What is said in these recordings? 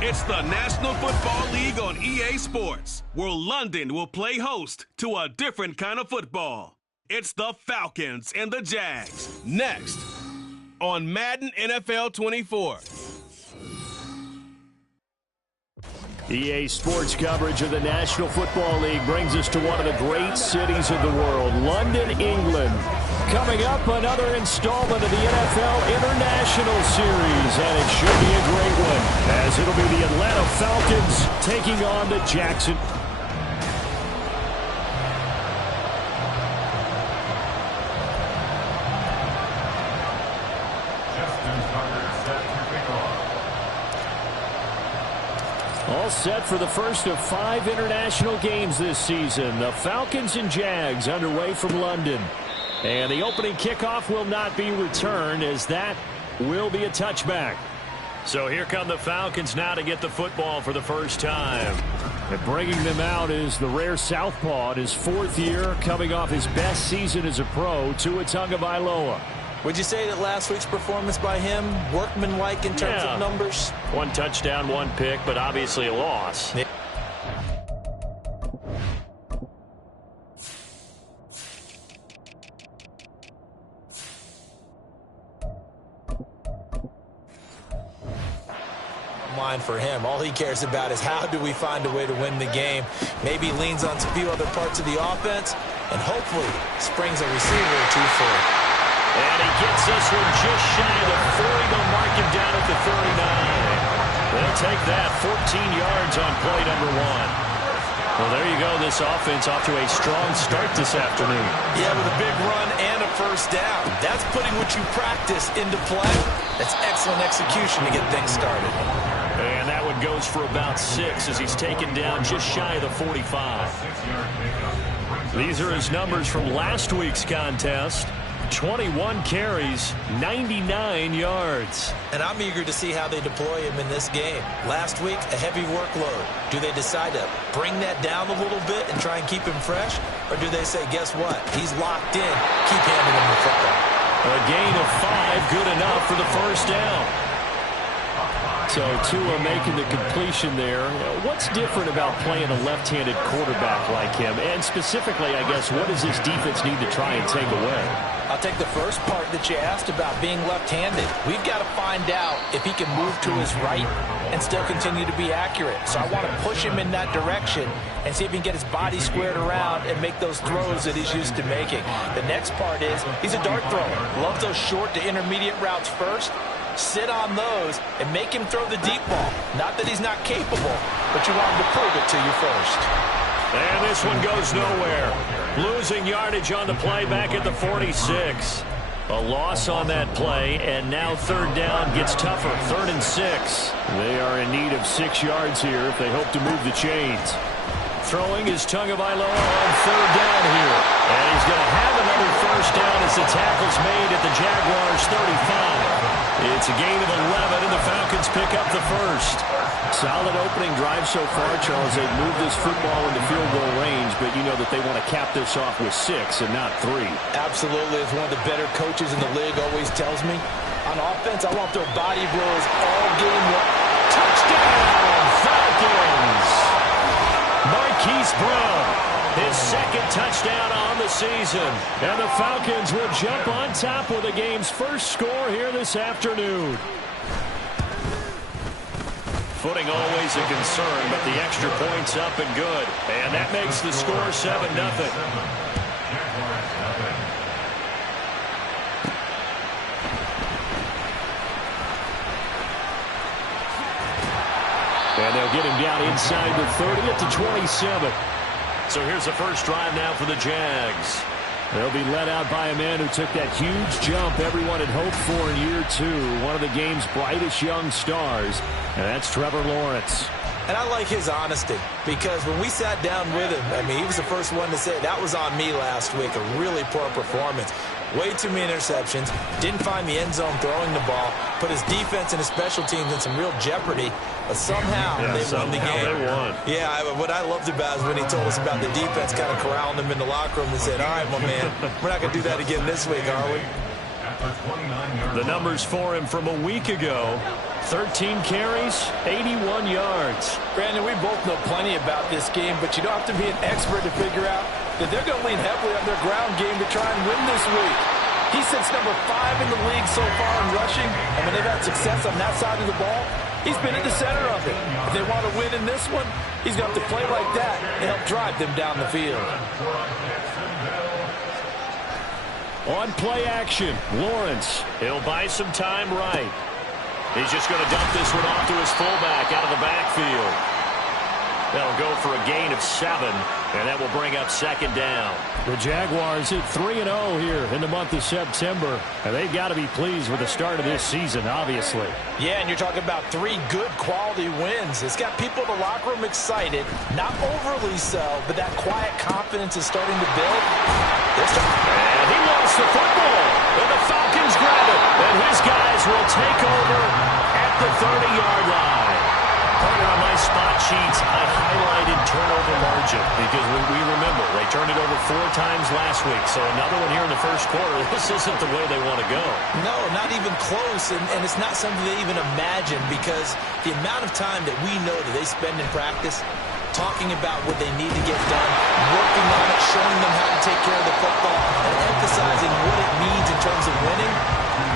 It's the National Football League on EA Sports, where London will play host to a different kind of football. It's the Falcons and the Jags. Next on Madden NFL 24. EA Sports coverage of the National Football League brings us to one of the great cities of the world, London, England. Coming up, another installment of the NFL International Series, and it should be a great one, as it'll be the Atlanta Falcons taking on the Jackson. All set for the first of 5 international games this season. The Falcons and Jags underway from London. And the opening kickoff will not be returned, as that will be a touchback. So here come the Falcons now to get the football for the first time. And bringing them out is the rare southpaw in his 4th year, coming off his best season as a pro, Tua Tagovailoa. Would you say that last week's performance by him, workmanlike in terms of numbers? 1 touchdown, 1 pick, but obviously a loss. Yeah. Line for him. All he cares about is how do we find a way to win the game. Maybe leans on a few other parts of the offense and hopefully springs a receiver or two for it. And he gets this one just shy of the 40. They'll mark him down at the 39. They'll take that 14 yards on play number 1. Well, there you go. This offense off to a strong start this afternoon. Yeah, with a big run and a first down. That's putting what you practice into play. That's excellent execution to get things started. And that one goes for about 6 as he's taken down just shy of the 45. These are his numbers from last week's contest. 21 carries, 99 yards. And I'm eager to see how they deploy him in this game. Last week, a heavy workload. Do they decide to bring that down a little bit and try and keep him fresh? Or do they say, guess what? He's locked in. Keep handing him the football. A gain of 5, good enough for the first down. So Tua making the completion there. What's different about playing a left-handed quarterback like him? And specifically, I guess, what does this defense need to try and take away? I'll take the first part that you asked about being left-handed. We've got to find out if he can move to his right and still continue to be accurate. So I want to push him in that direction and see if he can get his body squared around and make those throws that he's used to making. The next part is he's a dart thrower. Loves those short to intermediate routes first. Sit on those and make him throw the deep ball. Not that he's not capable, but you want him to prove it to you first. And this one goes nowhere. Losing yardage on the play back at the 46. A loss on that play, and now third down gets tougher. 3rd and 6. They are in need of 6 yards here if they hope to move the chains. Throwing is Tagovailoa on 3rd down here. And he's going to have another first down as the tackle's made at the Jaguars' 35. It's a gain of 11, and the Falcons pick up the first. Solid opening drive so far, Charles. They've moved this football into field goal range, but you know that they want to cap this off with 6 and not 3. Absolutely. As one of the better coaches in the league always tells me, on offense, I want their body blows all game long. Touchdown, Falcons! Marquise Brown, his 2nd touchdown on the season. And the Falcons will jump on top with the game's first score here this afternoon. Footing always a concern, but the extra point's up and good. And that makes the score 7-0. And they'll get him down inside the 30 at the 27. So here's the first drive now for the Jags. They'll be led out by a man who took that huge jump everyone had hoped for in year 2. One of the game's brightest young stars, and that's Trevor Lawrence. And I like his honesty, because when we sat down with him, I mean, he was the first one to say, that was on me last week, a really poor performance. Way too many interceptions, didn't find the end zone throwing the ball, put his defense and his special teams in some real jeopardy, but somehow they won the game. They won. Yeah, what I loved about is when he told us about the defense kind of corralling him in the locker room and said, all right, my man, we're not going to do that again this week, are we? The numbers for him from a week ago: 13 carries, 81 yards. Brandon, we both know plenty about this game, but you don't have to be an expert to figure out that they're going to lean heavily on their ground game to try and win this week. He sits number 5 in the league so far in rushing, and when they've had success on that side of the ball, he's been at the center of it. If they want to win in this one, he's going to have to play like that to help drive them down the field. On play action, Lawrence. He'll buy some time right. He's just going to dump this one off to his fullback out of the backfield. They'll go for a gain of 7, and that will bring up second down. The Jaguars at 3-0 here in the month of September, and they've got to be pleased with the start of this season, obviously. Yeah, and you're talking about 3 good quality wins. It's got people in the locker room excited, not overly so, but that quiet confidence is starting to build. And he lost the football, and the Falcons grab it, and his guys will take over at the 30-yard line. Partner, on my spot sheets, I highlighted turnover margin because we remember they turned it over 4 times last week. So another one here in the first quarter. This isn't the way they want to go. No, not even close. And it's not something they even imagine because the amount of time that we know that they spend in practice talking about what they need to get done, working on it, showing them how to take care of the football, and emphasizing what it means in terms of winning.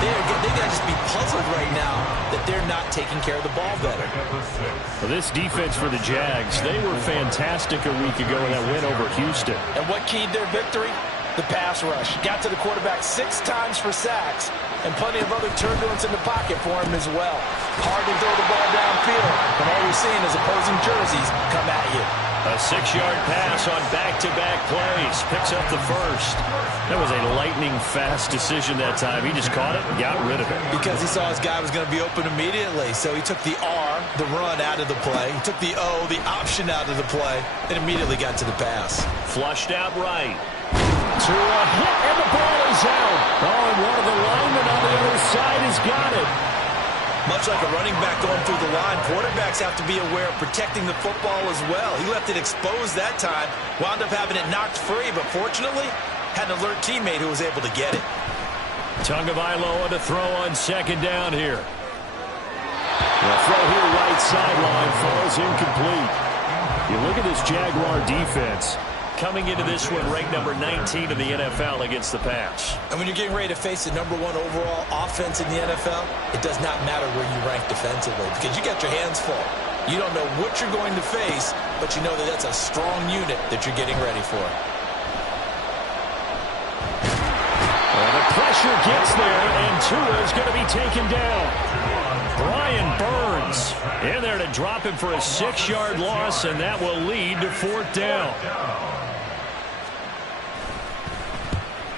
They got to just be puzzled right now that they're not taking care of the ball better. Well, this defense for the Jags, they were fantastic a week ago in that win over Houston. And what keyed their victory? The pass rush. Got to the quarterback 6 times for sacks, and plenty of other turbulence in the pocket for him as well. Hard to throw the ball downfield, and all you're seeing is opposing jerseys come at you. A 6-yard pass on back-to-back plays. Picks up the first. That was a lightning-fast decision that time. He just caught it and got rid of it. Because he saw his guy was going to be open immediately. So he took the R, the run, out of the play. He took the O, the option, out of the play, and immediately got to the pass. Flushed out right. To a hit, and the ball is out. Oh, and one of the linemen on the other side has got it. Much like a running back going through the line, quarterbacks have to be aware of protecting the football as well. He left it exposed that time, wound up having it knocked free, but fortunately, had an alert teammate who was able to get it. Tagovailoa to throw on second down here. The throw here right sideline falls incomplete. You look at this Jaguar defense. Coming into this one ranked number 19 in the NFL against the pass. And when you're getting ready to face the #1 overall offense in the NFL, it does not matter where you rank defensively because you got your hands full. You don't know what you're going to face, but you know that that's a strong unit that you're getting ready for. Well, the pressure gets there, and Tua is going to be taken down. Brian Burns in there to drop him for a 6-yard loss, and that will lead to 4th down.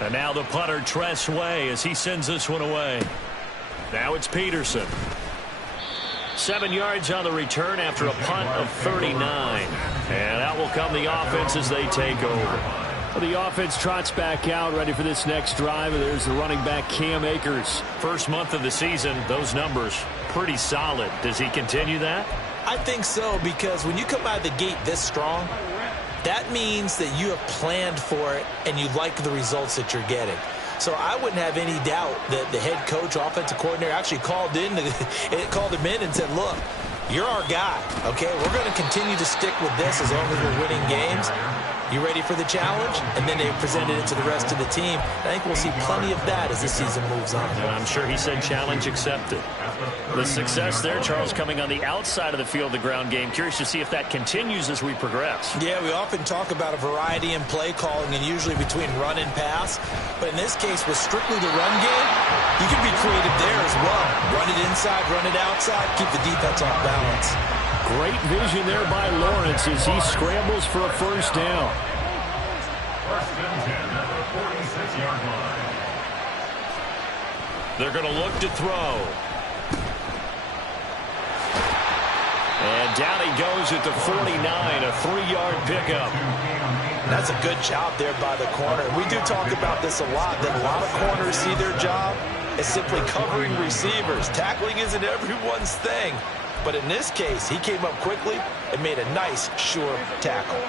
And now the punter, Tress Way, as he sends this one away. Now it's Peterson. 7 yards on the return after a punt of 39. And out will come the offense as they take over. Well, the offense trots back out, ready for this next drive. And there's the running back, Cam Akers. First month of the season, those numbers pretty solid. Does he continue that? I think so, because when you come out of the gate this strong, that means that you have planned for it and you like the results that you're getting. So I wouldn't have any doubt that the head coach, offensive coordinator, actually called him in and said, look, you're our guy, okay? We're going to continue to stick with this as long as we're winning games. You ready for the challenge? And then they presented it to the rest of the team. I think we'll see plenty of that as the season moves on. And I'm sure he said challenge accepted. The success there, Charles, coming on the outside of the field, the ground game. Curious to see if that continues as we progress. Yeah, we often talk about a variety in play calling and usually between run and pass. But in this case, with strictly the run game, you can be creative there as well. Run it inside, run it outside, keep the defense off balance. Great vision there by Lawrence as he scrambles for a first down. They're going to look to throw. And down he goes at the 49, a 3-yard pickup. That's a good job there by the corner. We do talk about this a lot, that a lot of corners see their job as simply covering receivers. Tackling isn't everyone's thing. But in this case, he came up quickly and made a nice, sure tackle.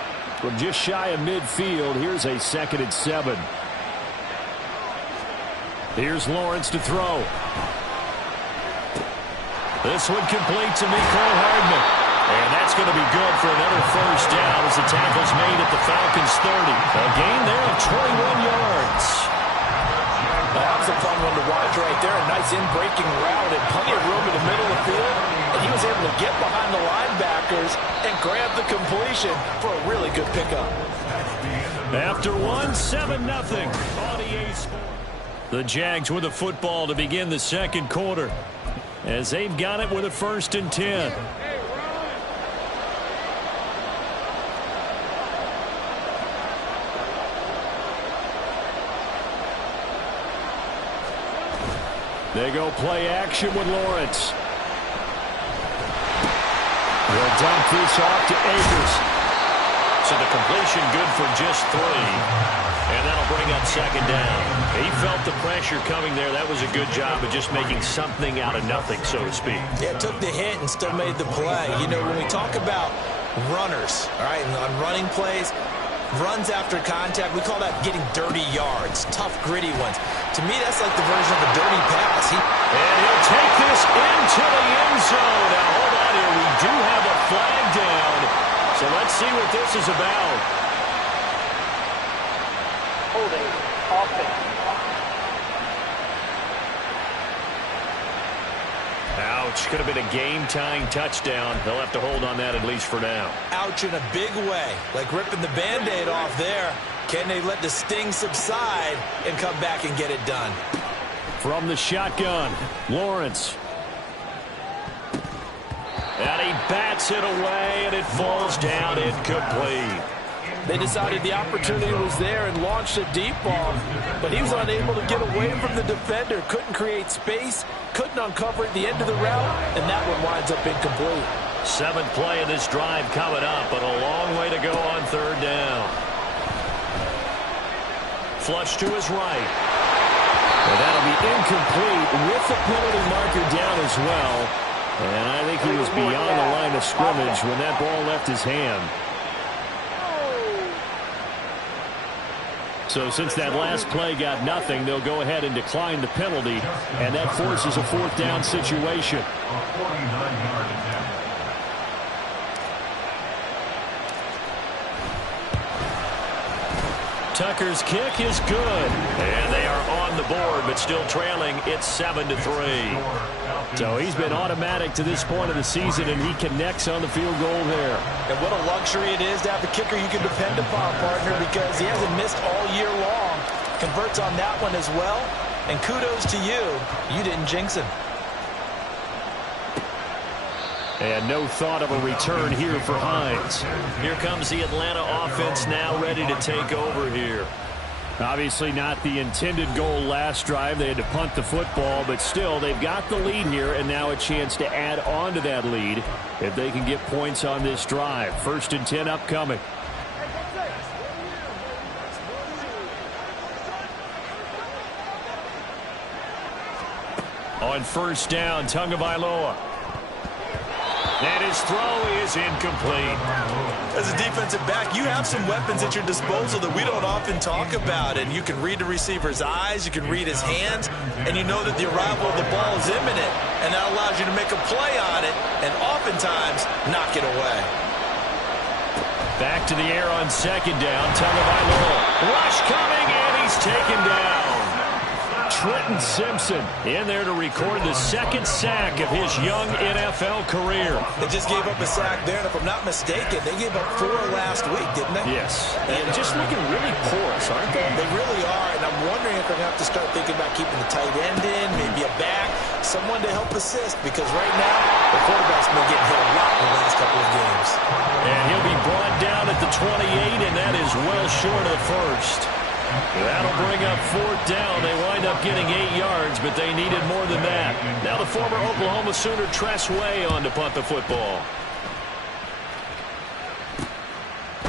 From just shy of midfield, here's a 2nd and 7. Here's Lawrence to throw. This one complete to Mecole Hardman. And that's going to be good for another first down as the tackle's made at the Falcons' 30. A gain there of 21 yards. That was a fun one to watch right there. A nice in-breaking route and plenty of room in the middle of the field. And he was able to get behind the linebackers and grab the completion for a really good pickup. After 7-0 on EA Sports. The Jags with the football to begin the second quarter as they've got it with a 1st and 10. They go play action with Lawrence. They'll dump this off to Akers. So the completion good for just 3. And that'll bring up 2nd down. He felt the pressure coming there. That was a good job of just making something out of nothing, so to speak. Yeah, took the hit and still made the play. You know, when we talk about runners, all right, on running plays, runs after contact, we call that getting dirty yards, tough, gritty ones. To me, that's like the version of a dirty pass. And he'll take this into the end zone. Now, hold on here. We do have a flag down. So let's see what this is about. Holding offense. Ouch. Could have been a game-tying touchdown. They'll have to hold on that at least for now. Ouch in a big way. Like ripping the Band-Aid off there. Can they let the sting subside and come back and get it done? From the shotgun, Lawrence. And he bats it away, and it falls down incomplete. They decided the opportunity was there and launched a deep ball, but he was unable to get away from the defender. Couldn't create space, couldn't uncover at the end of the route, and that one winds up incomplete. 7th play of this drive coming up, but a long way to go on 3rd down. Flush to his right. And that'll be incomplete with the penalty marker down as well. And I think he was beyond the line of scrimmage when that ball left his hand. So since that last play got nothing, they'll go ahead and decline the penalty, and that forces a 4th down situation. Tucker's kick is good, and they are on the board, but still trailing. It's 7-3. So he's been automatic to this point of the season, and he connects on the field goal there. And what a luxury it is to have a kicker you can depend upon, partner, because he hasn't missed all year long. Converts on that one as well, and kudos to you. You didn't jinx him. And no thought of a return here for Hines. Here comes the Atlanta offense now ready to take over here. Obviously not the intended goal last drive. They had to punt the football, but still they've got the lead here and now a chance to add on to that lead if they can get points on this drive. 1st and 10 upcoming. On 1st down, Tagovailoa. And his throw is incomplete. As a defensive back, you have some weapons at your disposal that we don't often talk about. And you can read the receiver's eyes, you can read his hands, and you know that the arrival of the ball is imminent. And that allows you to make a play on it and oftentimes knock it away. Back to the air on 2nd down. Tagovailoa. Rush coming, and he's taken down. Trenton Simpson in there to record the 2nd sack of his young NFL career. They just gave up a sack there, and if I'm not mistaken, they gave up 4 last week, didn't they? Yes. And just looking really porous, aren't they? They really are, and I'm wondering if they're going to have to start thinking about keeping the tight end in, maybe a back, someone to help assist, because right now, the quarterback's been getting hit a lot in the last couple of games. And he'll be brought down at the 28, and that is well short of the 1st. That'll bring up 4th down. They wind up getting 8 yards, but they needed more than that. Now the former Oklahoma Sooner Tress Way on to punt the football.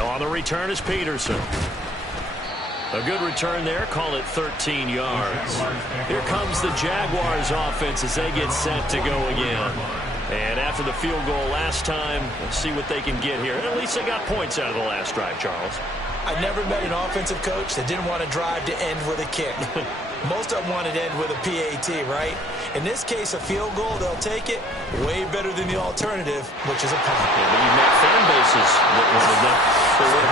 On the return is Peterson. A good return there. Call it 13 yards. Here comes the Jaguars offense as they get set to go again. And after the field goal last time, we'll see what they can get here. And at least they got points out of the last drive, Charles. I never met an offensive coach that didn't want to drive to end with a kick. Most of them want it end with a PAT, right? In this case, a field goal, they'll take it. Way better than the alternative, which is a punt. Yeah, but you've met fan bases that weren't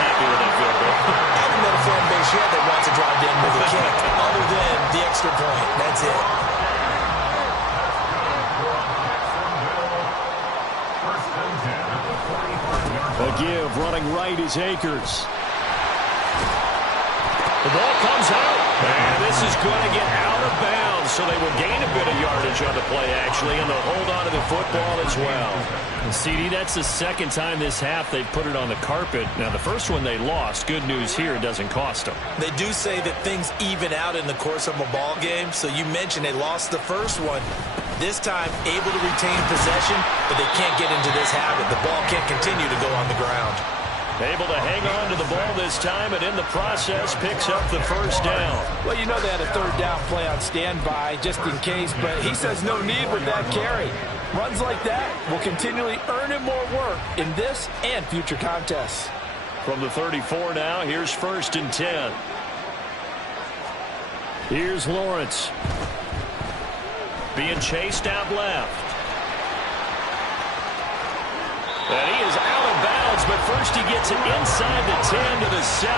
happy with that field goal. I haven't met a fan base yet that wants to drive in with a kick, other than the extra point. That's it. A give, running right is Akers. The ball comes out, and this is going to get out of bounds, so they will gain a bit of yardage on the play, actually, and they'll hold on to the football as well. And CD, that's the second time this half they've put it on the carpet. Now, the first one they lost. Good news here, it doesn't cost them. They do say that things even out in the course of a ball game, so you mentioned they lost the first one. This time, able to retain possession, but they can't get into this habit. The ball can't continue to go on the ground. Able to hang on to the ball this time, and in the process, picks up the first down. Well, you know they had a third down play on standby just in case, but he says no need with that carry. Runs like that will continually earn him more work in this and future contests. From the 34 now, here's 1st and 10. Here's Lawrence. Being chased out left. And he is out of bounds, but first he gets it inside the 10 to the 7.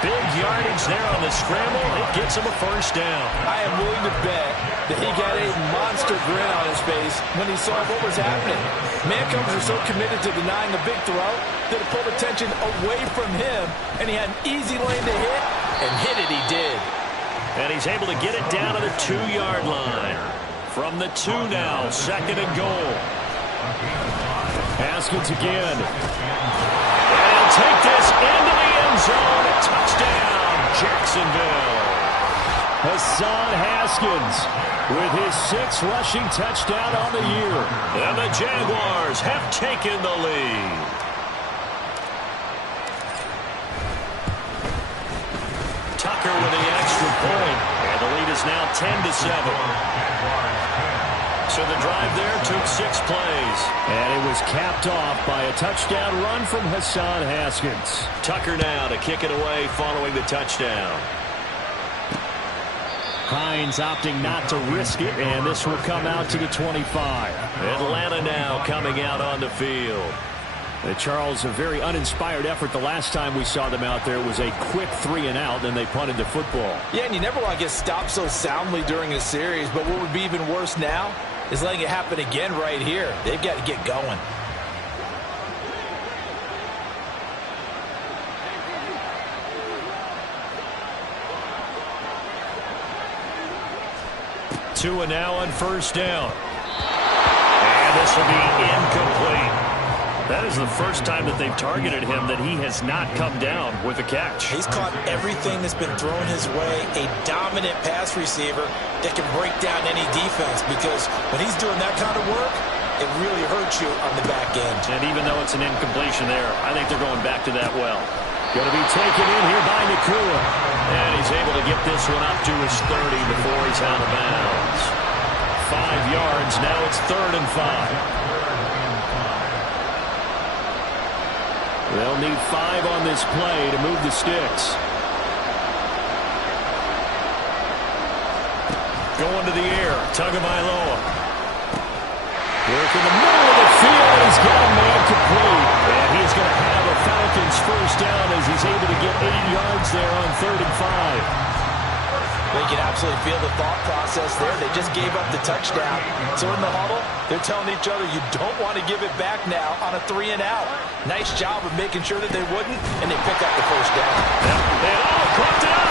Big yardage there on the scramble. It gets him a first down. I am willing to bet that he got a monster grin on his face when he saw what was happening. Mancubs are so committed to denying the big throw that it pulled attention away from him, and he had an easy lane to hit, and hit it he did. And he's able to get it down to the 2-yard line. From the 2 now, 2nd and goal. Haskins again. And he'll take this into the end zone. Touchdown, Jacksonville. Hassan Haskins with his 6th rushing touchdown on the year. And the Jaguars have taken the lead. Tucker with the extra point. And the lead is now 10-7. So the drive there took 6 plays. And it was capped off by a touchdown run from Hassan Haskins. Tucker now to kick it away following the touchdown. Hines opting not to risk it, and this will come out to the 25. Atlanta now coming out on the field. Charles, a very uninspired effort the last time we saw them out there. It was a quick 3-and-out, and they punted the football. Yeah, and you never want to get stopped so soundly during a series, but what would be even worse now is letting it happen again right here. They've got to get going. Two and now on 1st down. And this will be incomplete. That is the first time that they've targeted him that he has not come down with a catch. He's caught everything that's been thrown his way. A dominant pass receiver that can break down any defense, because when he's doing that kind of work, it really hurts you on the back end. And even though it's an incompletion there, I think they're going back to that well. Going to be taken in here by Nakua. And he's able to get this one up to his 30 before he's out of bounds. 5 yards. Now it's 3rd and 5. They'll need 5 on this play to move the sticks. Going to the air. Tagovailoa. Work in the middle of the field. He's got a man complete. And he's going to have a Falcons first down as he's able to get 8 yards there on 3rd and 5. They can absolutely feel the thought process there. They just gave up the touchdown. So in the huddle, they're telling each other, you don't want to give it back now on a 3-and-out. Nice job of making sure that they wouldn't, and they pick up the first down. They caught it up.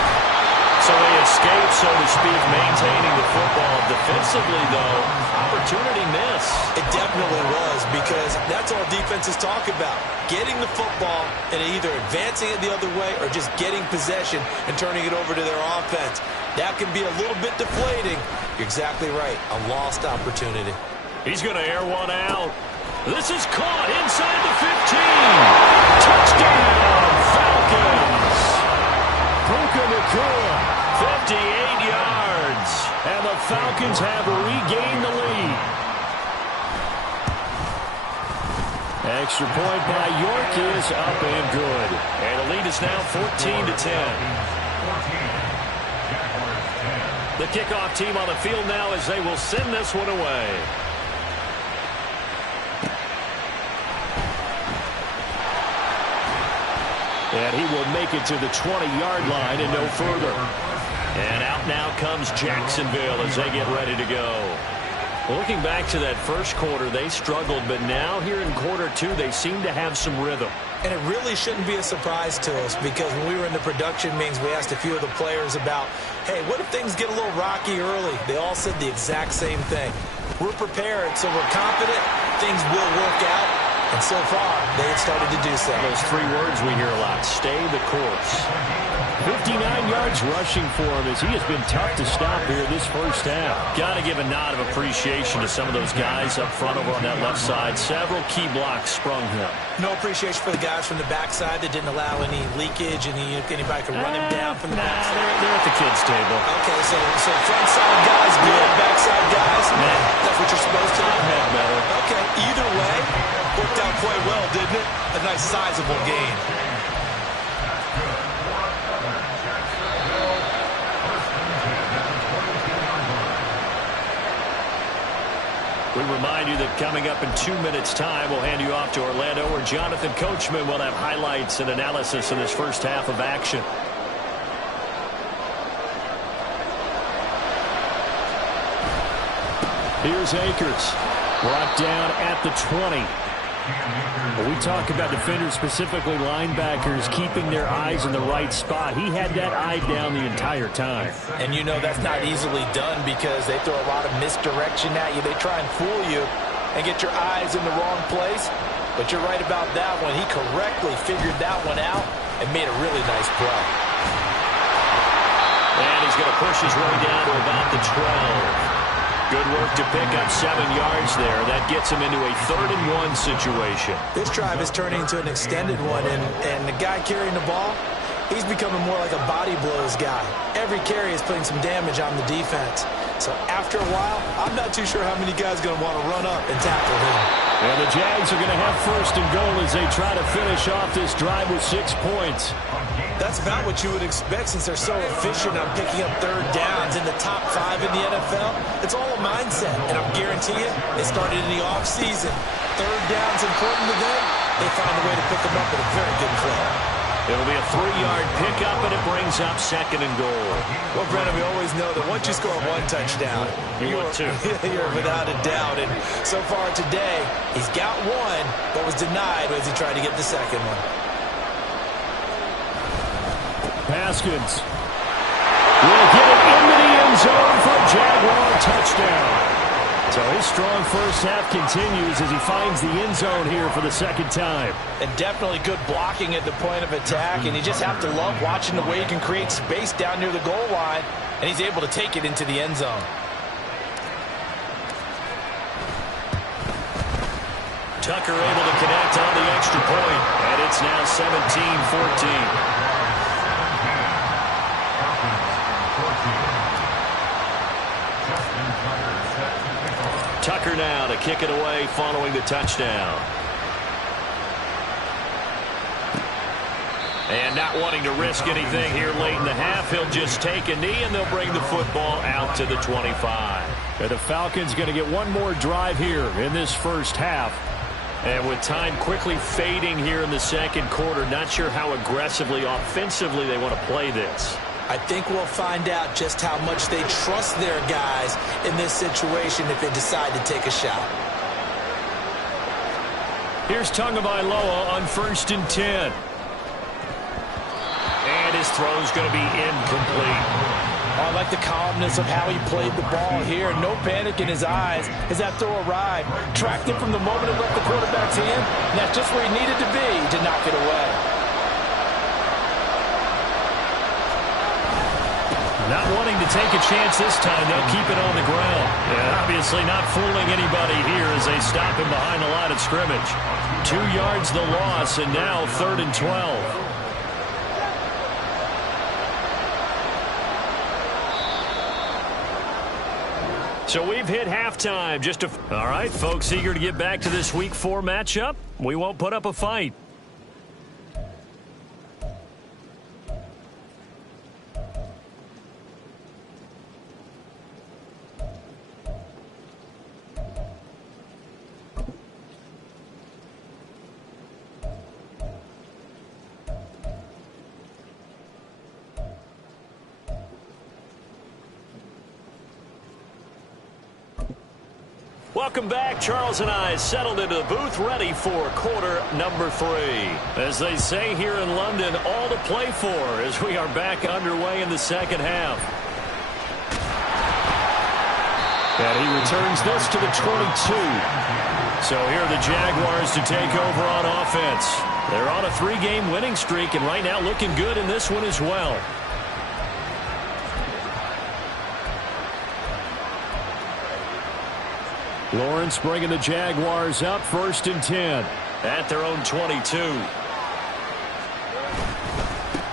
So they escape, so to speak, maintaining the football. Defensively, though, opportunity miss. It definitely was, because that's all defenses talk about. Getting the football and either advancing it the other way or just getting possession and turning it over to their offense. That can be a little bit deflating. You're exactly right. A lost opportunity. He's going to air one out. This is caught inside the 15. Touchdown, Falcons. Puka Nacua, 58 yards. And the Falcons have regained the lead. Extra point by York is up and good. And the lead is now 14-10. The kickoff team on the field now as they will send this one away. And he will make it to the 20-yard line and no further. And out now comes Jacksonville as they get ready to go. Looking back to that first quarter, they struggled, but now here in quarter two, they seem to have some rhythm. And it really shouldn't be a surprise to us because when we were in the production meetings, we asked a few of the players about, hey, what if things get a little rocky early? They all said the exact same thing. We're prepared, so we're confident things will work out. And so far, they had started to do so. Those three words we hear a lot, stay the course. 59 yards rushing for him as he has been tough to stop here this first half. Got to give a nod of appreciation to some of those guys up front over on that left side. Several key blocks sprung him. No appreciation for the guys from the backside that didn't allow any leakage and anybody could run him down from the backside. They're at the kids' table. Okay, so front side guys good, backside guys, that's what you're supposed to do. Better. Okay, either way, worked out quite well, didn't it? A nice sizable gain. We remind you that coming up in 2 minutes' time, we'll hand you off to Orlando, where Jonathan Coachman will have highlights and analysis in this first half of action. Here's Akers, brought down at the 20. When we talk about defenders, specifically linebackers, keeping their eyes in the right spot, he had that eye down the entire time. And you know that's not easily done because they throw a lot of misdirection at you. They try and fool you and get your eyes in the wrong place. But you're right about that one. He correctly figured that one out and made a really nice play. And he's going to push his way down to about the 12. Good work to pick up 7 yards there. That gets him into a 3rd-and-1 situation. This drive is turning into an extended one, and the guy carrying the ball, he's becoming more like a body blows guy. Every carry is putting some damage on the defense. So after a while, I'm not too sure how many guys are going to want to run up and tackle him. And the Jags are going to have 1st and goal as they try to finish off this drive with 6 points. That's about what you would expect since they're so efficient on picking up 3rd downs in the top 5 in the NFL. It's all a mindset, and I'm guaranteeing it started in the offseason. 3rd down's important to them. They find a way to pick them up at a very good clip. It'll be a 3-yard pickup, and it brings up 2nd and goal. Well, Brennan, we always know that once you score 1 touchdown, you want 2. You're without a doubt. And so far today, he's got 1, but was denied as he tried to get the 2nd one. Haskins will get it into the end zone for a Jaguar touchdown. So his strong first half continues as he finds the end zone here for the 2nd time. And definitely good blocking at the point of attack, and you just have to love watching the way he can create space down near the goal line, and he's able to take it into the end zone. Tucker able to connect on the extra point, and it's now 17-14. Tucker now to kick it away following the touchdown. And not wanting to risk anything here late in the half, he'll just take a knee and they'll bring the football out to the 25. And the Falcons going to get one more drive here in this first half. And with time quickly fading here in the 2nd quarter, not sure how aggressively, offensively they want to play this. I think we'll find out just how much they trust their guys in this situation if they decide to take a shot. Here's Tagovailoa on 1st and 10. And his throw's going to be incomplete. Oh, I like the calmness of how he played the ball here. No panic in his eyes as that throw arrived. Tracked it from the moment it left the quarterback's hand, and that's just where he needed to be to knock it away. Not wanting to take a chance this time, they'll keep it on the ground. And obviously not fooling anybody here as they stop him behind the line of scrimmage. 2 yards the loss, and now 3rd and 12. So we've hit halftime. All right, folks, eager to get back to this Week 4 matchup. We won't put up a fight. Welcome back. Charles and I settled into the booth ready for quarter number 3. As they say here in London, all to play for as we are back underway in the second half. And he returns this to the 22. So here are the Jaguars to take over on offense. They're on a 3-game winning streak and right now looking good in this one as well. Lawrence bringing the Jaguars up, 1st and 10 at their own 22.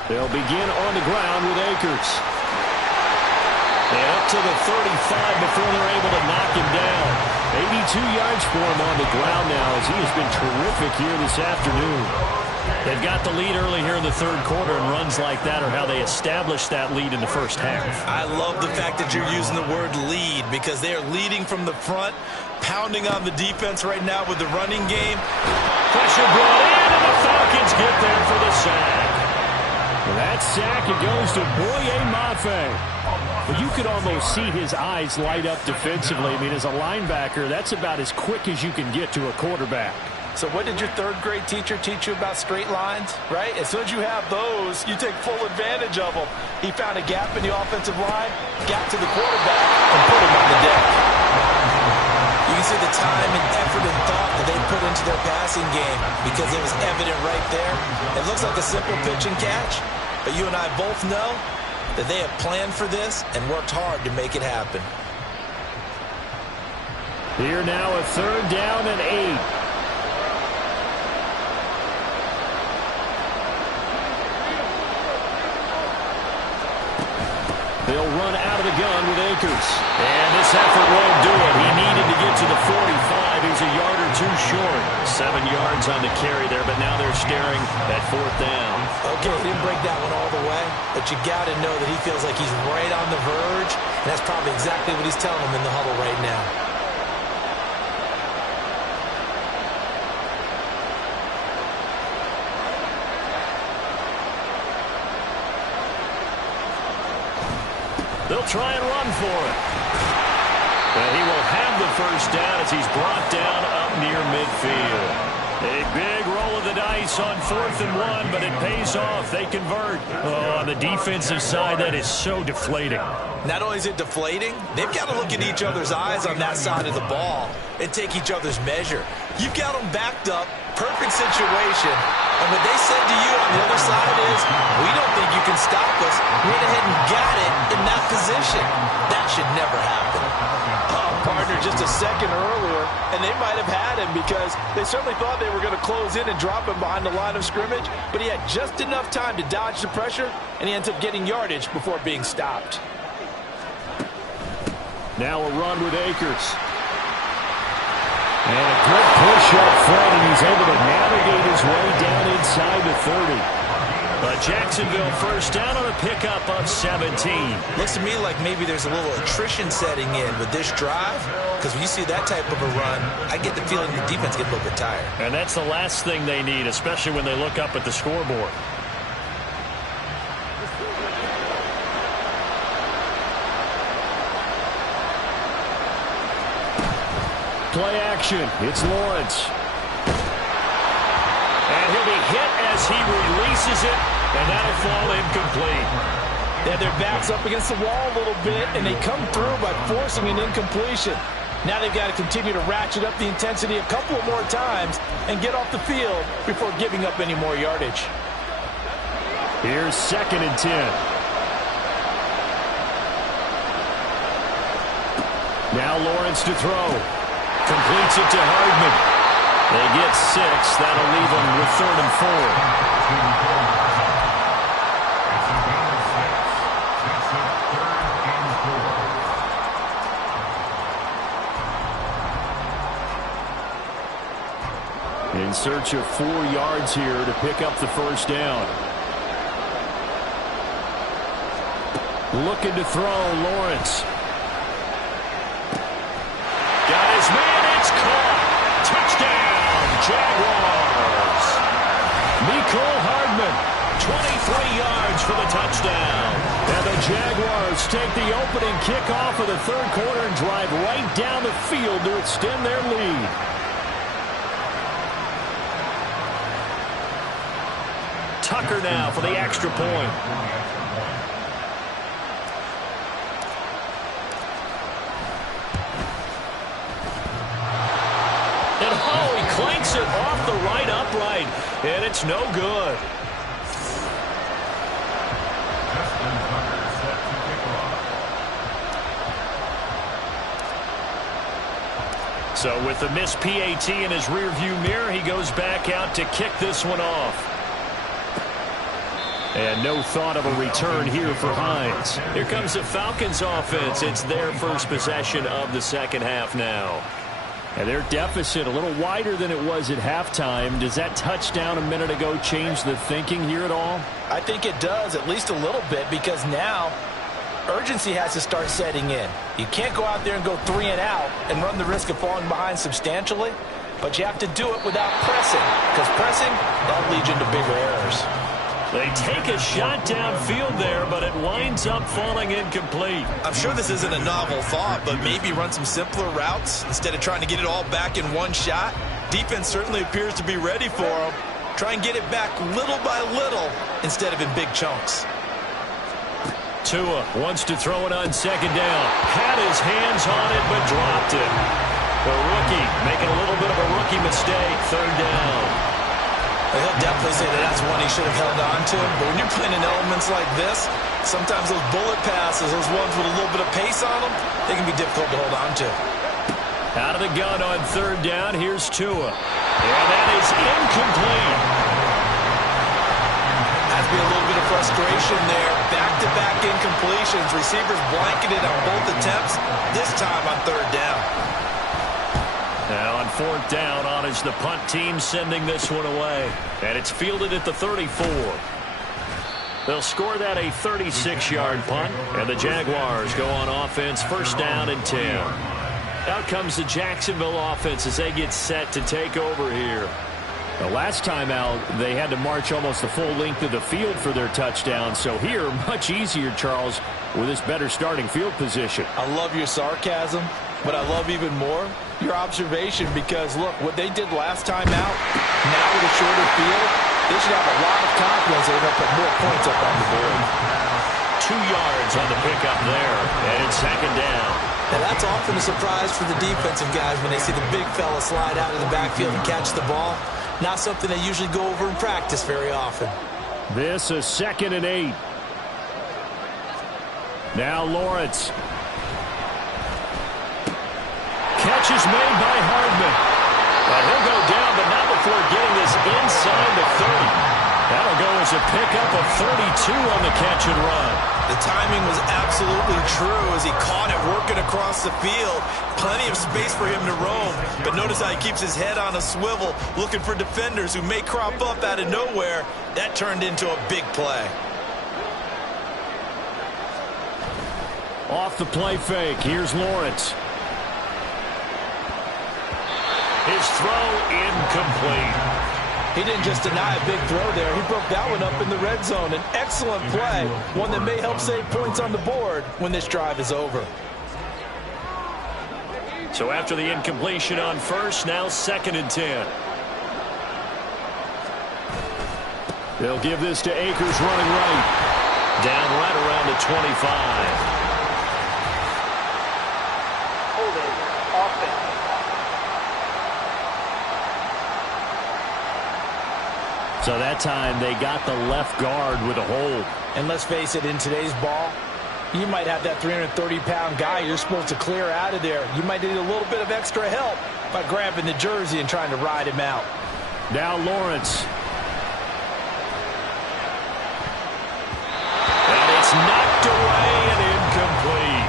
They'll begin on the ground with Akers. And up to the 35 before they're able to knock him down. 82 yards for him on the ground now as he has been terrific here this afternoon. They've got the lead early here in the third quarter, and runs like that are how they establish that lead in the first half. I love the fact that you're using the word lead because they are leading from the front, pounding on the defense right now with the running game. Pressure brought in, and the Falcons get there for the sack. Well, that sack, it goes to Boye Mafe. But you could almost see his eyes light up defensively. I mean, as a linebacker, that's about as quick as you can get to a quarterback. So what did your third-grade teacher teach you about straight lines, right? As soon as you have those, you take full advantage of them. He found a gap in the offensive line, got to the quarterback, and put him on the deck. You can see the time and effort and thought that they put into their passing game because it was evident right there. It looks like a simple pitch and catch, but you and I both know that they have planned for this and worked hard to make it happen. Here now a 3rd down and 8. They'll run out of the gun with Akers. And this effort won't do it. He needed to get to the 45. He's a yard or 2 short. 7 yards on the carry there, but now they're staring at 4th down. Okay, he didn't break that one all the way, but you got to know that he feels like he's right on the verge, and that's probably exactly what he's telling him in the huddle right now. They'll try and run for it. But he will have the 1st down as he's brought down up near midfield. A big roll of the dice on 4th and 1, but it pays off. They convert. Oh, on the defensive side, that is so deflating. Not only is it deflating, they've got to look in each other's eyes on that side of the ball and take each other's measure. You've got them backed up, perfect situation, and what they said to you on the other side is, we don't think you can stop us. We went ahead and got it in that position. That should never happen. Partner, just a second earlier, and they might have had him because they certainly thought they were going to close in and drop him behind the line of scrimmage, but he had just enough time to dodge the pressure, and he ends up getting yardage before being stopped. Now a run with Akers. And a good push up front, and he's able to navigate his way down inside the 30. But Jacksonville 1st down on a pickup of 17. Looks to me like maybe there's a little attrition setting in with this drive, because when you see that type of a run, I get the feeling the defense gets a little bit tired. And that's the last thing they need, especially when they look up at the scoreboard. Play action. It's Lawrence. And he'll be hit as he releases it, and that'll fall incomplete. They have their backs up against the wall a little bit, and they come through by forcing an incompletion. Now they've got to continue to ratchet up the intensity a couple of more times and get off the field before giving up any more yardage. Here's 2nd and 10. Now Lawrence to throw. Completes it to Hardman. They get 6. That'll leave them with 3rd and 4. In search of 4 yards here to pick up the 1st down. Looking to throw, Lawrence. Got his man, it's caught. Touchdown, Jaguars. Mecole Hardman, 23 yards for the touchdown. And the Jaguars take the opening kickoff of the third quarter and drive right down the field to extend their lead. Tucker now for the extra point. And he clanks it off the right upright, and it's no good. So with the missed PAT in his rearview mirror, he goes back out to kick this one off. And no thought of a return here for Hines. Here comes the Falcons offense. It's their first possession of the second half now. And their deficit a little wider than it was at halftime. Does that touchdown a minute ago change the thinking here at all? I think it does, at least a little bit, because now urgency has to start setting in. You can't go out there and go 3 and out and run the risk of falling behind substantially, but you have to do it without pressing, because pressing, that leads you into bigger errors. They take a shot downfield there, but it winds up falling incomplete. I'm sure this isn't a novel thought, but maybe run some simpler routes instead of trying to get it all back in one shot. Defense certainly appears to be ready for them. Try and get it back little by little instead of in big chunks. Tua wants to throw it on second down. Had his hands on it, but dropped it. The rookie making a little bit of a rookie mistake. Third down. He'll definitely say that that's one he should have held on to. But when you're playing in elements like this, sometimes those bullet passes, those ones with a little bit of pace on them, they can be difficult to hold on to. Out of the gun on third down, here's Tua. And that is incomplete. Has to be a little bit of frustration there. Back-to-back incompletions. Receivers blanketed on both attempts, this time on third down. Now on fourth down, on is the punt team sending this one away. And it's fielded at the 34. They'll score that a 36-yard punt. And the Jaguars go on offense, first down and 10. Out comes the Jacksonville offense as they get set to take over here. The last time out, they had to march almost the full length of the field for their touchdown. So here, much easier, Charles, with this better starting field position. I love your sarcasm, but I love even more your observation, because, look, what they did last time out, now with a shorter field, they should have a lot of confidence they're going to put more points up on the board. 2 yards on the pickup there, and it's second down. Now, that's often a surprise for the defensive guys when they see the big fella slide out of the backfield and catch the ball. Not something they usually go over in practice very often. This is 2nd and 8. Now Lawrence. Catch is made by Hardman. And he'll go down, but not before getting this inside the 30. That'll go as a pickup of 32 on the catch and run. The timing was absolutely true as he caught it working across the field. Plenty of space for him to roam. But notice how he keeps his head on a swivel, looking for defenders who may crop up out of nowhere. That turned into a big play. Off the play fake, here's Lawrence. His throw incomplete. He didn't just deny a big throw there. He broke that one up in the red zone. An excellent play, one that may help save points on the board when this drive is over. So after the incompletion on first, now 2nd and 10. They'll give this to Akers running right. Down right around the 25. Holding offense. So that time they got the left guard with a hold. And let's face it, in today's ball, you might have that 330-pound guy you're supposed to clear out of there. You might need a little bit of extra help by grabbing the jersey and trying to ride him out. Now Lawrence. And it's knocked away and incomplete.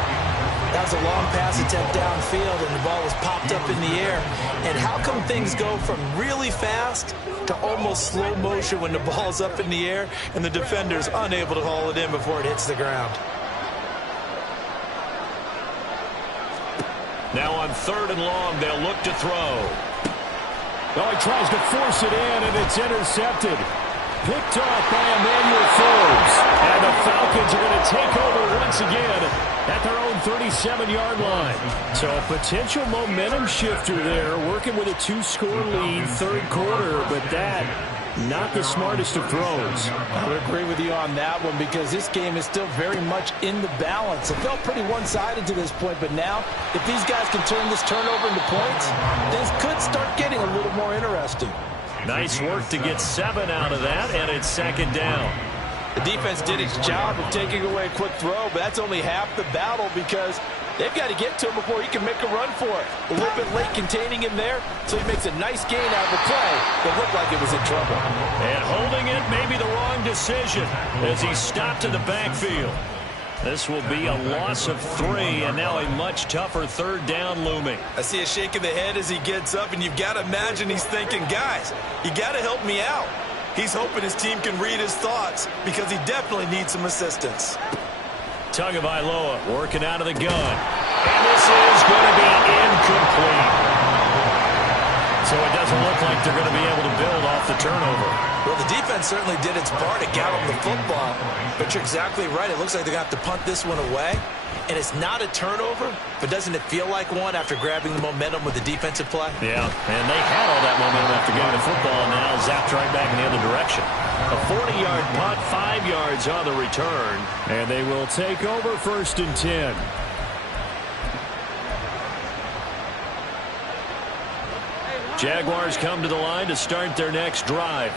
That was a long pass attempt downfield, and the ball was popped up in the air. And how come things go from really fast to almost slow motion when the ball's up in the air and the defender's unable to haul it in before it hits the ground? Now on 3rd and long, they'll look to throw. Oh, he tries to force it in, and it's intercepted. picked off by Emmanuel Forbes. And the Falcons are going to take over once again at their own 37-yard line. So a potential momentum shifter there, working with a 2-score lead, third quarter, but that not the smartest of throws. I would agree with you on that one because this game is still very much in the balance. It felt pretty one-sided to this point, but now if these guys can turn this turnover into points, things could start getting a little more interesting. Nice work to get 7 out of that, and it's second down. The defense did its job of taking away a quick throw, but that's only half the battle because they've got to get to him before he can make a run for it. A little bit late containing him there, so he makes a nice gain out of the play that looked like it was in trouble. And holding it may be the wrong decision as he stopped in the backfield. This will be a loss of 3, and now a much tougher third down looming. I see a shake of the head as he gets up, and you've got to imagine he's thinking, guys, you got to help me out. He's hoping his team can read his thoughts because he definitely needs some assistance. Tagovailoa working out of the gun. And this is going to be incomplete. So it doesn't look like they're going to be able to build off the turnover. Well, the defense certainly did its part to gallop the football, but you're exactly right. It looks like they're going to have to punt this one away. And it's not a turnover, but doesn't it feel like one after grabbing the momentum with the defensive play? Yeah, and they had all that momentum after getting the football, and now zapped right back in the other direction. A 40-yard punt, 5 yards on the return, and they will take over 1st and 10. Jaguars come to the line to start their next drive.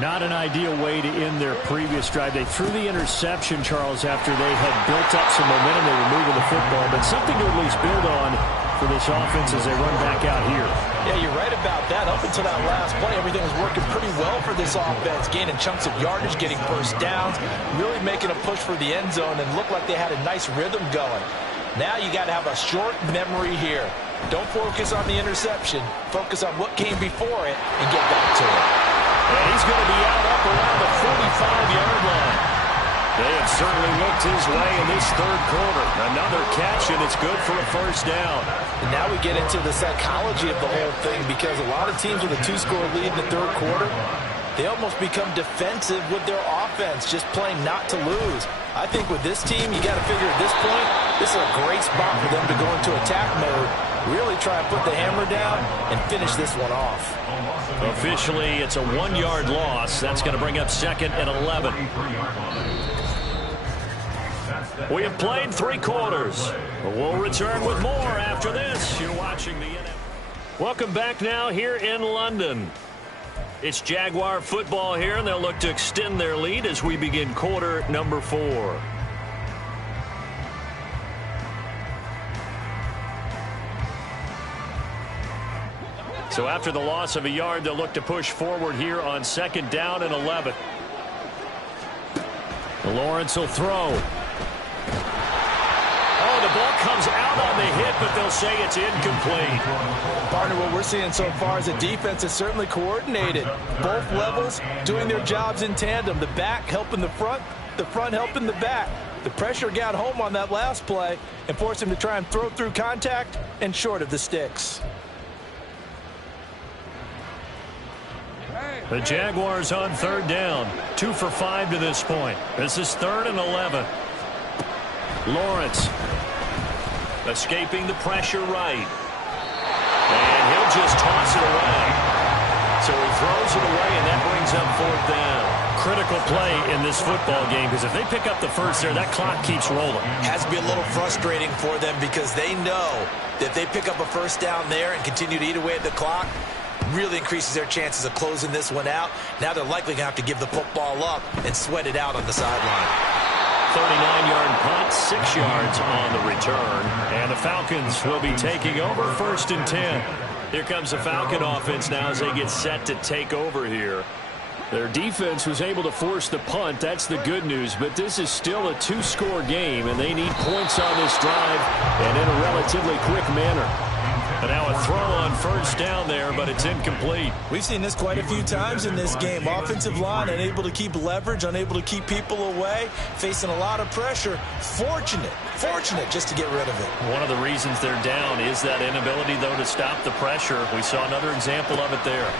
Not an ideal way to end their previous drive. They threw the interception, Charles, after they had built up some momentum. They were moving the football, but something to at least build on for this offense as they run back out here. Yeah, you're right about that. Up until that last play, everything was working pretty well for this offense, gaining chunks of yardage, getting first downs, really making a push for the end zone, and looked like they had a nice rhythm going. Now you got to have a short memory here. Don't focus on the interception. Focus on what came before it and get back to it. And he's going to be out up around the 45-yard line. They have certainly looked his way in this third quarter. Another catch, and it's good for a first down. And now we get into the psychology of the whole thing because a lot of teams with a 2-score lead in the third quarter, they almost become defensive with their offense, just playing not to lose. I think with this team, you got to figure at this point, this is a great spot for them to go into attack mode, really try and put the hammer down and finish this one off. Officially, it's a 1-yard loss. That's going to bring up 2nd and 11. We have played 3 quarters. We'll return with more after this. You're watching the NFL. Welcome back now here in London. It's Jaguar football here, and they'll look to extend their lead as we begin quarter number 4. So after the loss of a yard, they'll look to push forward here on 2nd down and 11. Lawrence will throw. Oh, the ball comes out on the hit, but they'll say it's incomplete. Partner, what we're seeing so far is the defense is certainly coordinated. Both levels doing their jobs in tandem. The back helping the front helping the back. The pressure got home on that last play and forced him to try and throw through contact and short of the sticks. The Jaguars on 3rd down. 2 for 5 to this point. This is 3rd and 11. Lawrence escaping the pressure right. And he'll just toss it away. So he throws it away, and that brings up 4th down. Critical play in this football game because if they pick up the first there, that clock keeps rolling. Has to be a little frustrating for them because they know that if they pick up a first down there and continue to eat away at the clock, really increases their chances of closing this one out. Now they're likely going to have to give the football up and sweat it out on the sideline. 39-yard punt, 6 yards on the return. And the Falcons will be taking over 1st and 10. Here comes the Falcon offense now as they get set to take over here. Their defense was able to force the punt. That's the good news. But this is still a 2-score game, and they need points on this drive and in a relatively quick manner. And now a throw on 1st down there, but it's incomplete. We've seen this quite a few times in this game. Offensive line unable to keep leverage, unable to keep people away, facing a lot of pressure. Fortunate just to get rid of it. One of the reasons they're down is that inability, though, to stop the pressure. We saw another example of it there.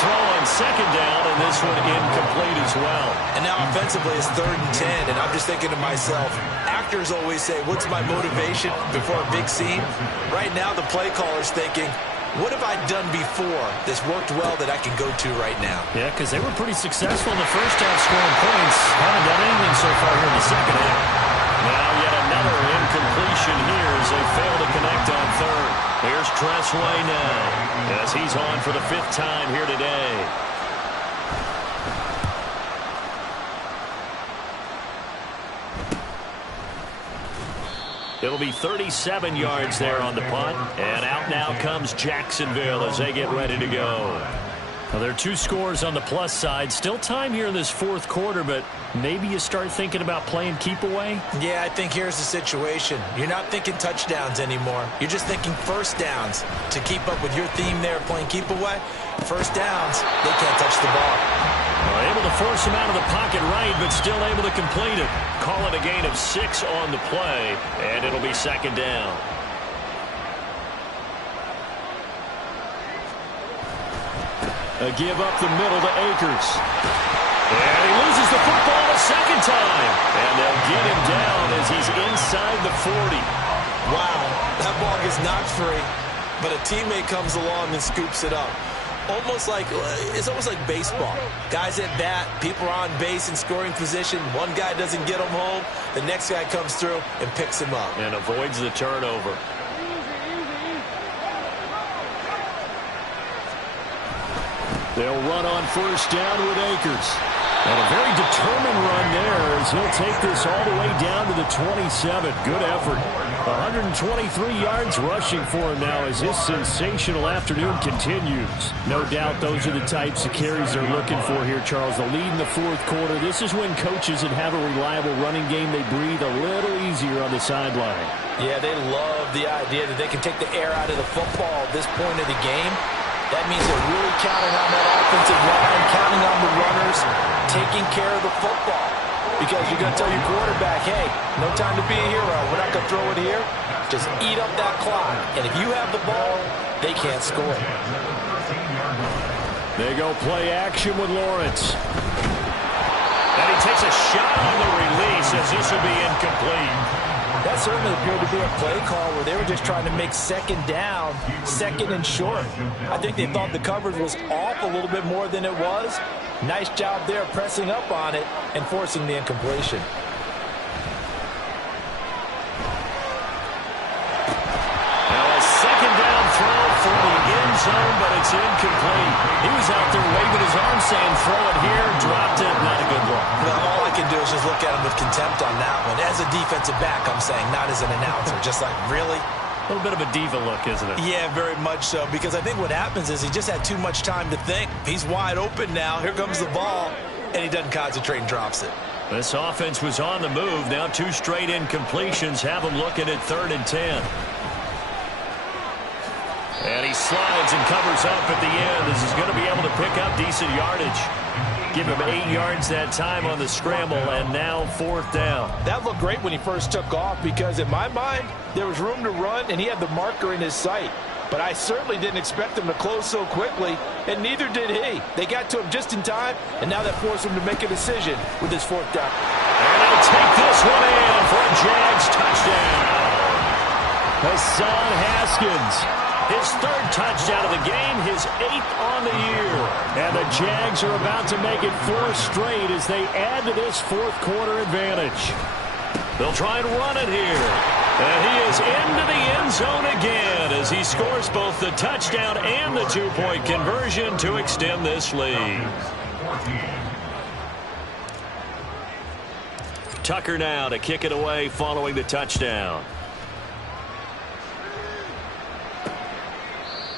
throw on second down, and this one incomplete as well. And now offensively it's 3rd and 10, and I'm just thinking to myself, actors always say, what's my motivation before a big scene? Right now the play caller's thinking, what have I done before that's worked well that I can go to right now? Yeah, because they were pretty successful in the first half scoring points. Haven't done anything so far here in the second half. Now yet another incompletion here as they fail to connect on third. Here's Tressway now as he's on for the 5th time here today. It'll be 37 yards there on the punt. And out now comes Jacksonville as they get ready to go. Well, there are 2 scores on the plus side. Still time here in this 4th quarter, but maybe you start thinking about playing keep away? Yeah, I think here's the situation. You're not thinking touchdowns anymore. You're just thinking first downs. To keep up with your theme there, playing keep away, first downs, they can't touch the ball. Well, able to force him out of the pocket right, but still able to complete it. Call it a gain of 6 on the play, and it'll be second down. A give up the middle to Akers. And he loses the football a second time. And they'll get him down as he's inside the 40. Wow, that ball gets knocked free, but a teammate comes along and scoops it up. It's almost like baseball. Guys at bat, people are on base in scoring position. One guy doesn't get him home. The next guy comes through and picks him up. And avoids the turnover. They'll run on first down with Akers. And a very determined run there as he'll take this all the way down to the 27. Good effort. 123 yards rushing for him now as his sensational afternoon continues. No doubt those are the types of carries they're looking for here, Charles. The lead in the 4th quarter. This is when coaches that have a reliable running game, they breathe a little easier on the sideline. Yeah, they love the idea that they can take the air out of the football at this point of the game. That means they're really counting on that offensive line, counting on the runners, taking care of the football. Because you're going to tell your quarterback, hey, no time to be a hero. We're not going to throw it here. Just eat up that clock. And if you have the ball, they can't score. They go play action with Lawrence. And he takes a shot on the release as this will be incomplete. That certainly appeared to be a play call where they were just trying to make second down, second and short. I think they thought the coverage was off a little bit more than it was. Nice job there pressing up on it and forcing the incompletion. Now a second down throw for the end zone, but it's incomplete. He was out there waving his arm saying throw it here, dropped it, not a good look. Well, all I can do is just look at him with contempt on that one. As a defensive back, I'm saying, not as an announcer. Just like, really? A little bit of a diva look, isn't it? Yeah, very much so, because I think what happens is he just had too much time to think. He's wide open now. Here comes the ball, and he doesn't concentrate and drops it. This offense was on the move. Now 2 straight incompletions have him looking at 3rd and 10. And he slides and covers up at the end. This is going to be able to pick up decent yardage. Give him 8 yards that time on the scramble, and now 4th down. That looked great when he first took off because in my mind, there was room to run, and he had the marker in his sight. But I certainly didn't expect him to close so quickly, and neither did he. They got to him just in time, and now that forced him to make a decision with his 4th down. And he'll take this one in for a Jags touchdown. Hassan Haskins. His 3rd touchdown of the game, his 8th on the year. And the Jags are about to make it 4 straight as they add to this 4th quarter advantage. They'll try and run it here. And he is into the end zone again as he scores both the touchdown and the 2-point conversion to extend this lead. Tucker now to kick it away following the touchdown.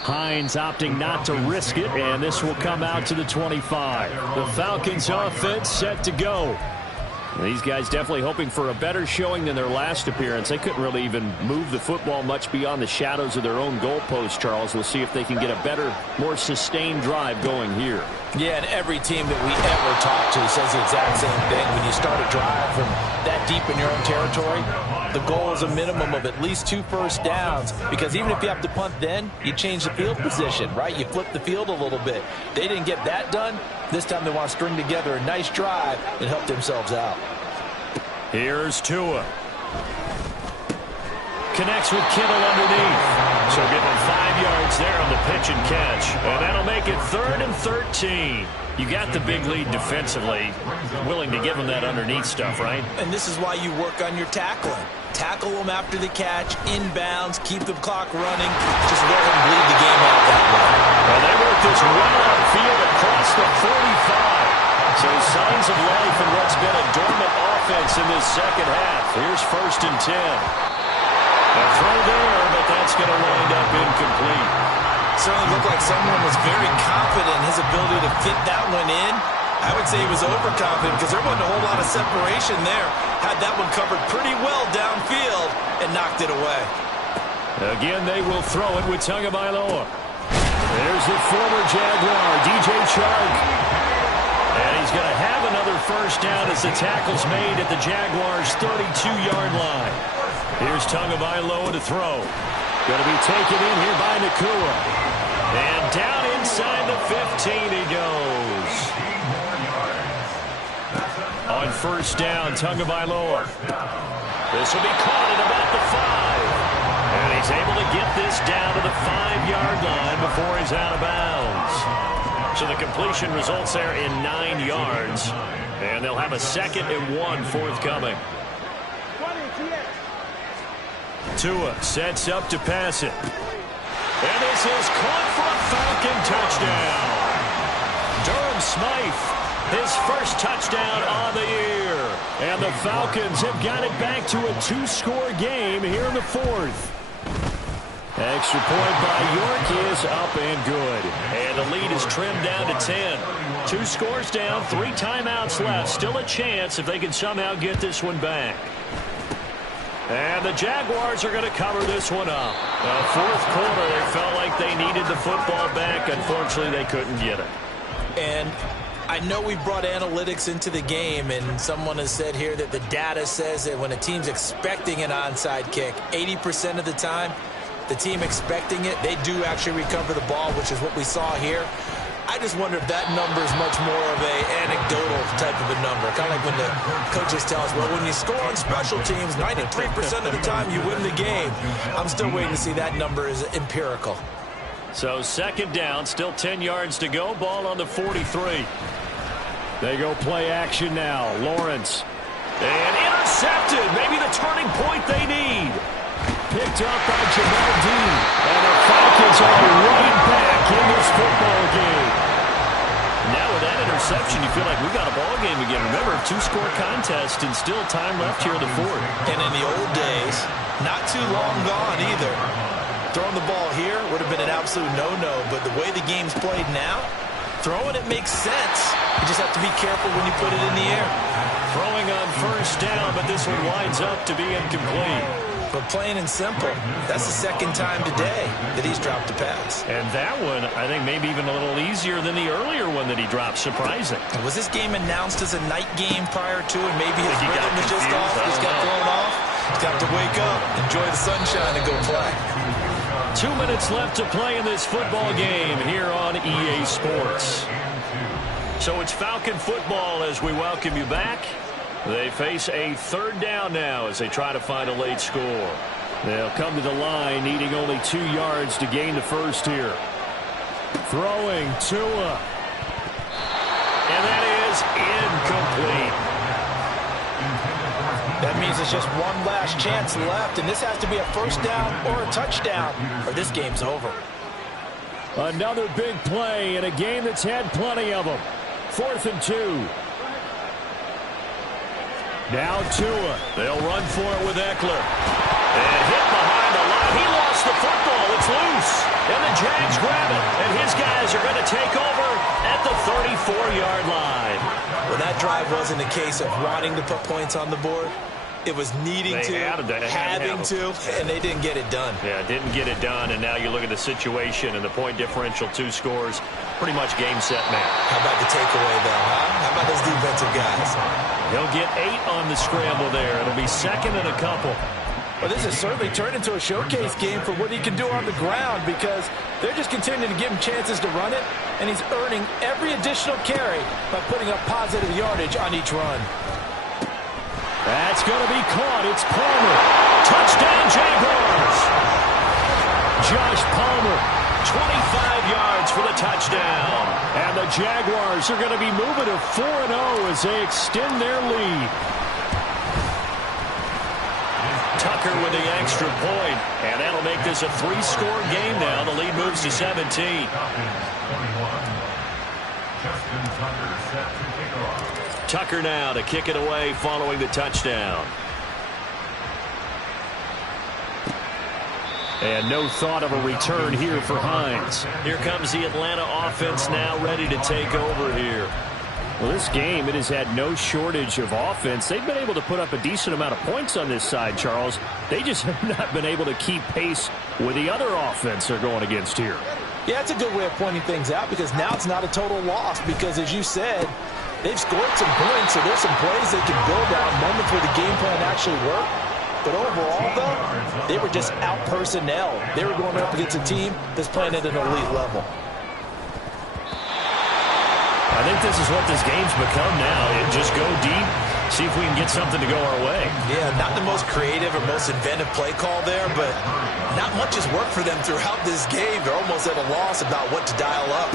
Hines opting not to risk it, and this will come out to the 25. The Falcons offense set to go. These guys definitely hoping for a better showing than their last appearance. They couldn't really even move the football much beyond the shadows of their own goalpost, Charles. We'll see if they can get a better, more sustained drive going here. Yeah, and every team that we ever talk to says the exact same thing. When you start a drive from that deep in your own territory, the goal is a minimum of at least 2 first downs, because even if you have to punt then, you change the field position, right? You flip the field a little bit. They didn't get that done. This time they want to string together a nice drive and help themselves out. Here's Tua. Connects with Kittle underneath. So give him 5 yards there on the pitch and catch. And that'll make it 3rd and 13. You got the big lead defensively. Willing to give him that underneath stuff, right? And this is why you work on your tackling. Tackle them after the catch, inbounds, keep the clock running. Just let them bleed the game out that way. Well, they work this well upfield across the 45. So signs of life in what's been a dormant offense in this second half. Here's 1st and 10. A throw there, but that's going to wind up incomplete. Certainly looked like someone was very confident in his ability to fit that one in. I would say he was overconfident because there wasn't a whole lot of separation there. Had that one covered pretty well downfield and knocked it away. Again, they will throw it with Tagovailoa. There's the former Jaguar, DJ Chark. And he's going to have another first down as the tackle's made at the Jaguars' 32-yard line. Here's Tagovailoa to throw. Going to be taken in here by Nakua. And down inside the 15 he goes. On first down, Tagovailoa. This will be caught at about the 5. And he's able to get this down to the 5-yard line before he's out of bounds. So the completion results there in 9 yards. And they'll have a 2nd and 1 forthcoming. Tua sets up to pass it. And this is caught for a Falcon touchdown. Durham Smythe, his first touchdown on the year. And the Falcons have got it back to a 2-score game here in the 4th. Extra point by York is up and good. And the lead is trimmed down to 10. 2 scores down, 3 timeouts left. Still a chance if they can somehow get this one back. And the Jaguars are going to cover this one up. The 4th quarter, they felt like they needed the football back. Unfortunately, they couldn't get it. And I know we brought analytics into the game, and someone has said here that the data says that when a team's expecting an onside kick, 80% of the time, the team expecting it, they do actually recover the ball, which is what we saw here. I just wonder if that number is much more of an anecdotal type of a number. Kind of like when the coaches tell us, well, when you score on special teams, 93% of the time you win the game. I'm still waiting to see that number is empirical. So 2nd down, still 10 yards to go. Ball on the 43. They go play action now. Lawrence. And intercepted. Maybe the turning point they need. Picked up by Jamel Dean. And the Falcons are right back in this football game. Now with that interception, you feel like we got a ball game again. Remember, 2-score contest and still time left here in the 4th. And in the old days, not too long gone either. Throwing the ball here would have been an absolute no-no, but the way the game's played now, throwing it makes sense. You just have to be careful when you put it in the air. Throwing on first down, but this one winds up to be incomplete. But plain and simple, that's the 2nd time today that he's dropped a pass. And that one, I think, maybe even a little easier than the earlier one that he dropped. Surprising. Was this game announced as a night game prior to, and maybe his rhythm was just off? Just got thrown off? He's got to wake up, enjoy the sunshine, and go play. 2 minutes left to play in this football game here on EA Sports. So it's Falcon football as we welcome you back. They face a 3rd down now as they try to find a late score. They'll come to the line needing only 2 yards to gain the first here. Throwing Tua. And that is incomplete. That means it's just one last chance left, and this has to be a first down or a touchdown, or this game's over. Another big play in a game that's had plenty of them. 4th and 2. Now Tua. They'll run for it with Eckler. And hit behind the line. He lost the football. It's loose. And the Jags grab it. And his guys are going to take over at the 34-yard line. Well, that drive wasn't a case of wanting to put points on the board. It was needing having to, and they didn't get it done. Yeah, didn't get it done, and now you look at the situation and the point differential, 2 scores, pretty much game, set, match. How about the takeaway, though, huh? How about those defensive guys? He'll get 8 on the scramble there. It'll be second and a couple. Well, this has certainly turned into a showcase game for what he can do on the ground because they're just continuing to give him chances to run it, and he's earning every additional carry by putting up positive yardage on each run. That's going to be caught. It's Palmer. Touchdown, Jaguars. Josh Palmer, 25 yards for the touchdown. And the Jaguars are going to be moving to 4-0 as they extend their lead. Tucker with the extra point, and that'll make this a 3-score game now. The lead moves to 17. Tucker now to kick it away following the touchdown. And no thought of a return here for Hines. Here comes the Atlanta offense now ready to take over here. Well, this game, it has had no shortage of offense. They've been able to put up a decent amount of points on this side, Charles. They just have not been able to keep pace with the other offense they're going against here. Yeah, it's a good way of pointing things out because now it's not a total loss because, as you said, they've scored some points, so there's some plays they can build on, moments where the game plan actually worked. But overall, though, they were just out-personnel. They were going up against a team that's playing at an elite level. I think this is what this game's become now. Just go deep, see if we can get something to go our way. Yeah, not the most creative or most inventive play call there, but not much has worked for them throughout this game. They're almost at a loss about what to dial up.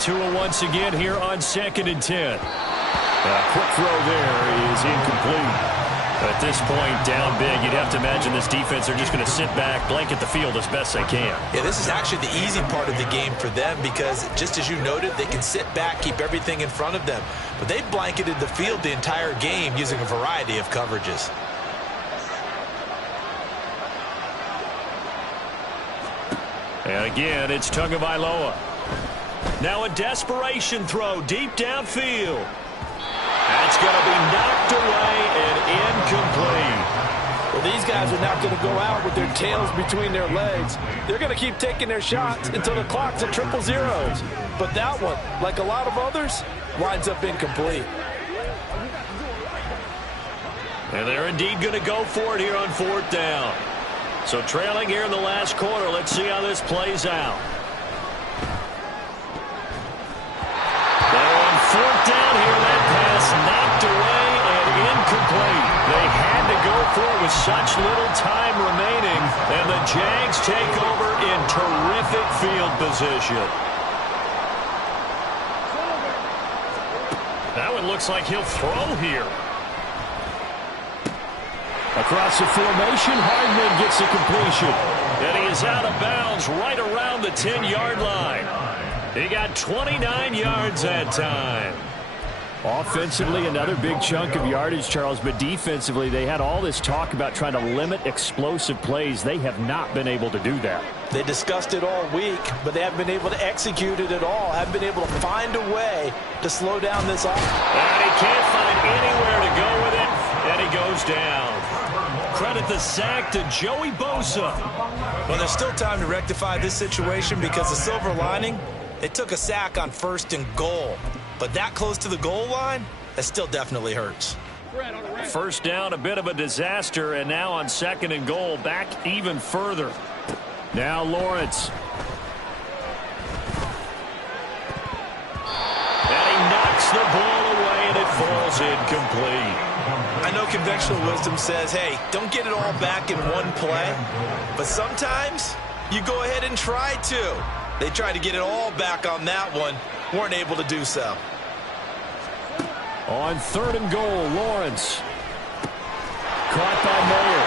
Tua once again here on 2nd and 10. A quick throw there is incomplete. At this point, down big, you'd have to imagine this defense are just going to sit back, blanket the field as best they can. Yeah, this is actually the easy part of the game for them because, just as you noted, they can sit back, keep everything in front of them. But they've blanketed the field the entire game using a variety of coverages. And again, it's Tagovailoa. Now a desperation throw deep downfield. That's going to be knocked away and incomplete. Well, these guys are not going to go out with their tails between their legs. They're going to keep taking their shots until the clock's at 000. But that one, like a lot of others, winds up incomplete. And they're indeed going to go for it here on 4th down. So trailing here in the last quarter. Let's see how this plays out. They're on 4th down here. That pass knocked away and incomplete. They had to go for it with such little time remaining. And the Jags take over in terrific field position. That one looks like he'll throw here. Across the formation, Hardman gets the completion. And he is out of bounds right around the 10-yard line. He got 29 yards that time. Offensively, another big chunk of yardage, Charles, but defensively, they had all this talk about trying to limit explosive plays. They have not been able to do that. They discussed it all week, but they haven't been able to execute it at all. Haven't been able to find a way to slow down this offense. And he can't find anywhere to go with it, and he goes down. Credit the sack to Joey Bosa. Well, there's still time to rectify this situation because the silver lining, they took a sack on 1st and goal. But that close to the goal line, that still definitely hurts. 1st down, a bit of a disaster, and now on 2nd and goal, back even further. Now Lawrence. And he knocks the ball away, and it falls incomplete. I know conventional wisdom says, hey, don't get it all back in one play. But sometimes you go ahead and try to. They tried to get it all back on that one. Weren't able to do so. On 3rd and goal, Lawrence. Caught by Mayer.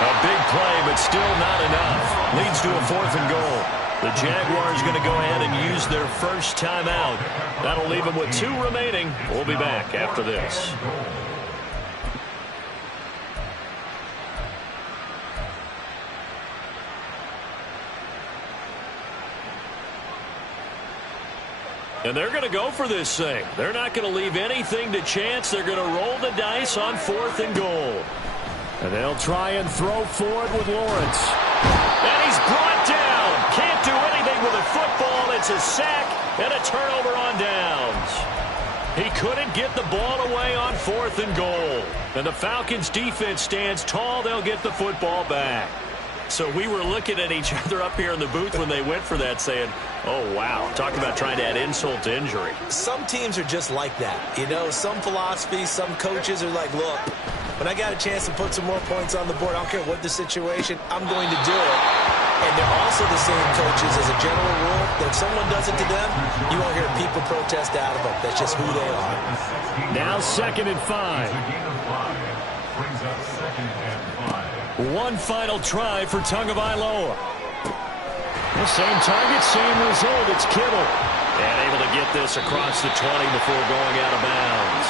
A big play, but still not enough. Leads to a 4th and goal. The Jaguars going to go ahead and use their first timeout. That'll leave them with 2 remaining. We'll be back after this. And they're going to go for this thing. They're not going to leave anything to chance. They're going to roll the dice on 4th and goal. And they'll try and throw for it with Lawrence. And he's brought down. Can't do anything with a football. It's a sack and a turnover on downs. He couldn't get the ball away on 4th and goal. And the Falcons defense stands tall. They'll get the football back. So we were looking at each other up here in the booth when they went for that saying, oh, wow, talk about trying to add insult to injury. Some teams are just like that. You know, some philosophies, some coaches are like, look, when I got a chance to put some more points on the board, I don't care what the situation, I'm going to do it. And they're also the same coaches as a general rule that if someone does it to them, you won't hear people protest out of them. That's just who they are. Now 2nd and 5. One final try for Tagovailoa. The same target, same result. It's Kittle. And able to get this across the 20 before going out of bounds.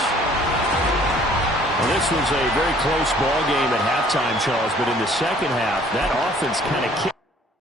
Well, this was a very close ball game at halftime, Charles, but in the second half, that offense kind of kicked.